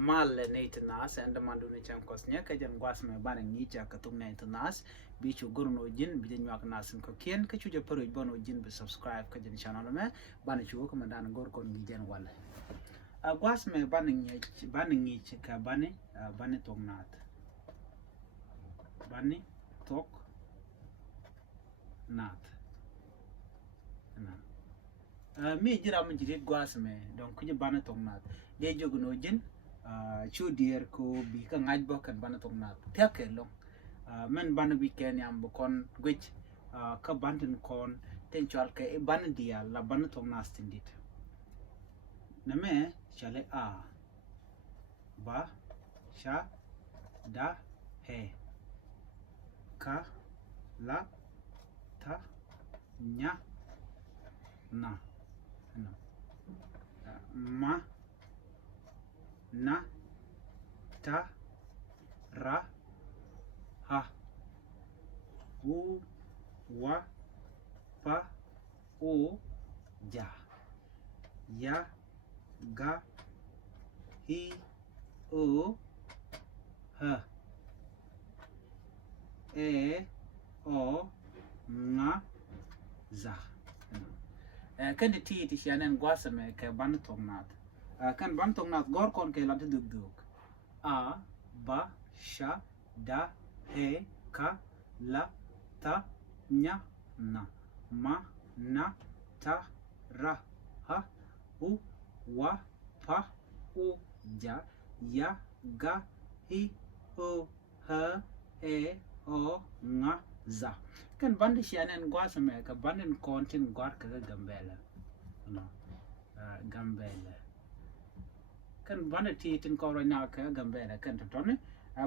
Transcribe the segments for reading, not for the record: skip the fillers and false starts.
mal neit nas and mandu ne cham kosnya ka jan gwas me ban ni cha ka tum neit nas bi chu gurno jin bi jan yak nas ko kien ka chu je pro bono jin bi subscribe ka jan channel me ban chu ko mandan gor kon ni jan wala gwas me ban ni ka ban tok nat ban tok nat mi jira mun jiri gwas me donc ku je ban tok nat de jogno jin chu dier ko bi ka ngaj bo kan ban tok nat teke long men ban weekend yam bo kon gwich ka bantin kon ten chwal ka e ban dia la ban tok nas tindit na me chale a ba sha da he ka la ta nya na ma na ta ra ha u wa pa o ja ya ga hi o ha e o nga za kan de ti shanen gwasame ke ban tongnat kan ban tongnat gor kon ke lat dug dug a ba sha da he ka la ta nya na ma na ta ra ha u wa pa u ja ya ga hi o ha e o nga za kan bandi shanen gwasame ka bandin kontin gwar ka gambela no gambela kan banda tin ko rona ka gambela kan tone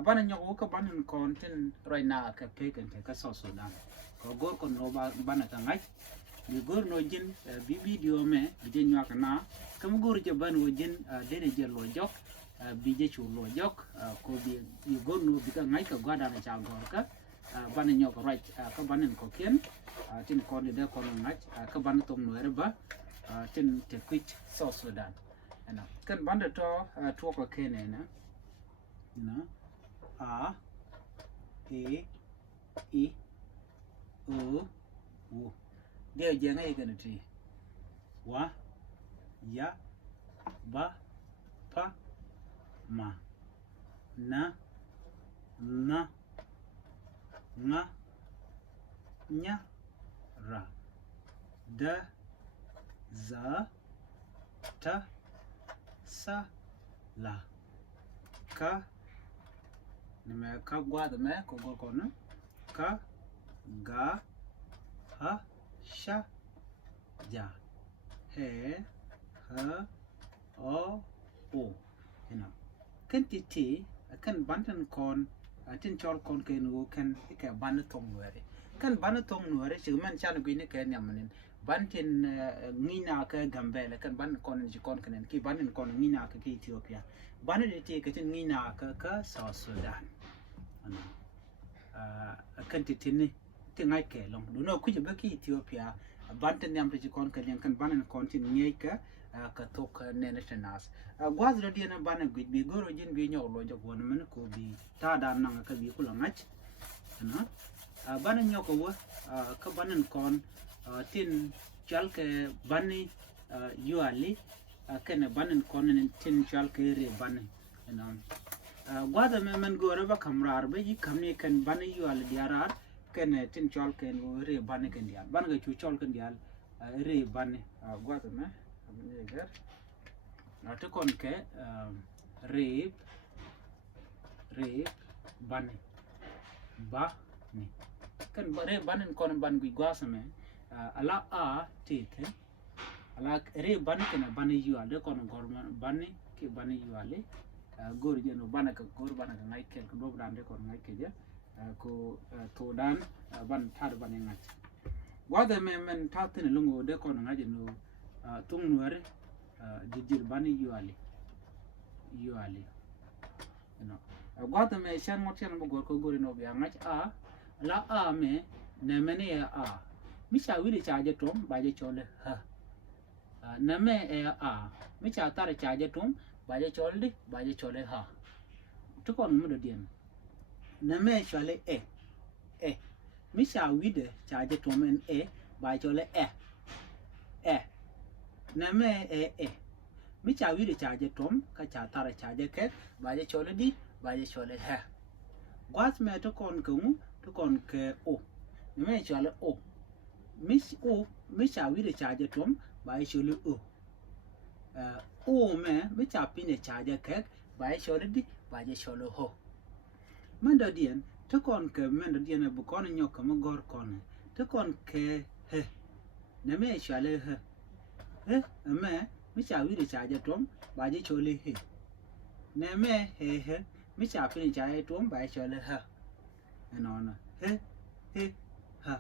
bana nyago ka bandin kontin rona ka peken ka so na ko gor ko no bana ka ngai ni gor no jin bi video me bi nyaka na kam gor je ban wo jin de je lo jok bi je chu lo jok ko bi gor no bi ka ngai ka gwada na cha gor ka ban nyok right ka ban ko kien tin ko de ko ngat ka ban tom no erba tin te kwich so Sudan ana kan ban to ko kene na a e i o u de je ngai kan ti wa ya ba pa ma na na nga nya ra da za ta sa la ka me ka gwa de me ko go kon ka ga ha sha ja he ha o kan ti kan bantan kon tin chol kon ke no kan ke ban tong nuare kan ban tong nuare chi man chan gwi ne ke nyamanin bantin ngina ka gambele kan ban kon ji kon kan ki ban kon ngina ka ki Ethiopia ban de ti ke tin ngina ka South Sudan kan tin ngai ke long do no ku ji ba ki Ethiopia bantin nyam ji kon kan ban kon tin ngai ka tok ne nationals gwaz do dina ban gwi bi goro jin bi nyaw lo jog won man ko bi ta da nan ka bi kula ngach na ban nyaw ko wa ka ban kon tin chal ke bani yuali ken ban kon tin chal ke re ban na gwaz me man goro ba kamrar ba yi kamni kan ban yuali diarar ken tin chal ke no re ban ken dial ban ga chu chal ken dial re ban gwaz me to kon ke rib ban ba ni kan re ban kon ban gui gwasame ala a tike ala re ban kana ban yu ale kon gorman ban ki ban yu ale gor je no ban ka gor ban ka ngai ken ko do dan de kon ngai ke je ko to dan ban tar ban ngai wada me men tatin lungo de kon ngai no tung nuare jijir bani yuali gwada me shan motian bo gor ko gori no biya ngach a la a me ne mene a mi cha wiri cha je tom ba je chole ha na me a mi cha tar cha je tom ba je chol di ba je chole ha to kon mu do dien na me chole e mi cha wide cha je to men ba chole na me mi cha wide cha je tom ka cha tara cha je ke ba je chole di ba je chole ha gwas me to kon ke o na me chole o mi cha wide cha je tom ba je chole o me cha pine cha je ke ba je chole di ba je chole ho man do dien to kon ke men do dien bu kon nyok ma gor kon to kon ke he na me chole he me mi cha wi de cha je tom ba je chole he na me he mi cha pin cha je tom ba chole ha no no he ha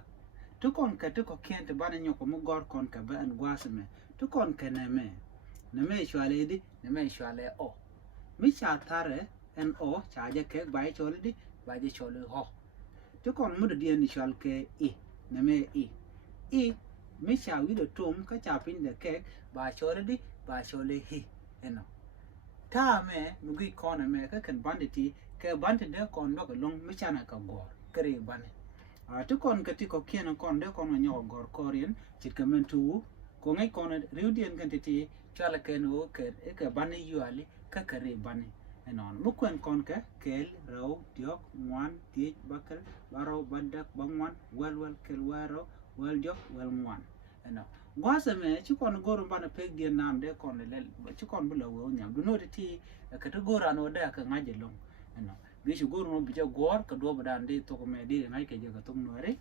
to kon ke to ko kien to ban nyok ma gor kon ka ba an gwasme to kon ke na me chole di na me chole o mi cha tare en o cha je ke ba chole di ba je chole ho to kon mu de dien ni chol ke na me mi cha wi de tom ka cha pin de ke ba chole di ba chole hi eno ta me mu gi kon me ka kan banditi ke bande de kon lo long mi cha na ka gor kre bane to kon ka ti ko kien kon de kon nyo gor korin chit ka men tu ko ngai kon riu dien kan ti chala ke no ke ke bane yuali ka kre bane enon mu kwen kon ke kel ro diok ngwan ti bakal baro badak bangwan wel kel waro wel diok wel ngwan eno gwasa me ci kon goro bana peg dien nam de kon le ci kon bula wo nyam du no ti ka to gora no de ka ngaje long eno bi ci goro no bi je gor ka do badan de to ko me de ngai ke je ka tum no re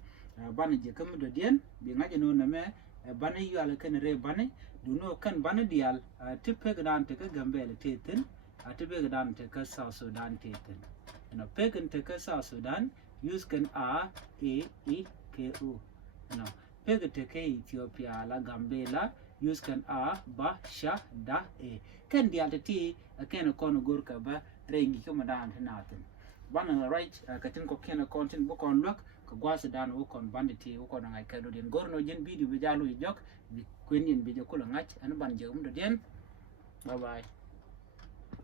bana je kam do dien bi ngaje no na me bana yu ala ken re bana du no kan bana dial ti peg dan te ka gambele te ten ati peg dan te ka South Sudan te ten eno peg te ka South Sudan use kan ke u eno peg te ke Ethiopia la Gambela use kan ba sha da kan dial te ti ken kon gor ka ba rengi ko madan naten bana right ka tin ko ken content bo kon lok ko gwasa dan wo kon banditi wo kon ngai ka do den gorno jen video bi jalu jok bi kwen yen bi je ko ngach an ban je do den bye bye